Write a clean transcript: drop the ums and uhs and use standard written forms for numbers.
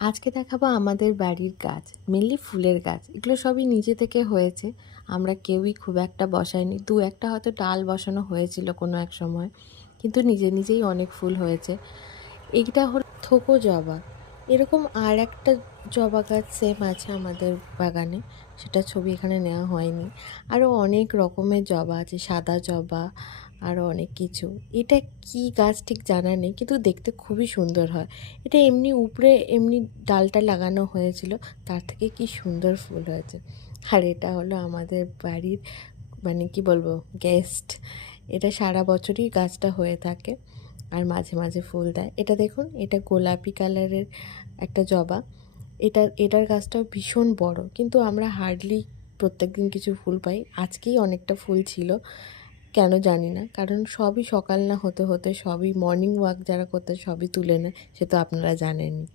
আজকে দেখাবো আমাদের বাড়ির গাছ, মেনলি ফুলের গাছ। এগুলো সবই নিজে থেকে হয়েছে। আমরা কেউই খুব একটা বসাইনি। দু একটা হয়তো ডাল বসানো হয়েছিল কোনো এক সময়, কিন্তু নিজে নিজেই অনেক ফুল হয়েছে। এইটা হলো থোকো জবা। এরকম আর একটা জবা গাছ সেম আছে আমাদের বাগানে, সেটা ছবি এখানে নেওয়া হয়নি। আরও অনেক রকমের জবা আছে, সাদা জবা, আরও অনেক কিছু। এটা কি গাছ ঠিক জানা নেই, কিন্তু দেখতে খুবই সুন্দর হয়। এটা এমনি উপরে এমনি ডালটা লাগানো হয়েছিল, তার থেকে কি সুন্দর ফুল হয়েছে। আর এটা হলো আমাদের বাড়ির, মানে কি বলবো, গেস্ট। এটা সারা বছরই গাছটা হয়ে থাকে আর মাঝে মাঝে ফুল দেয়। এটা দেখুন, এটা গোলাপি কালারের একটা জবা। এটার গাছটাও ভীষণ বড়, কিন্তু আমরা হার্ডলি প্রত্যেকদিন কিছু ফুল পাই। আজকেই অনেকটা ফুল ছিল, কেন জানি না, কারণ সবই সকাল না হতে হতে সবই মর্নিং ওয়াক যারা করতে সবই তুলে নেয়, সে তো আপনারা জানেনই।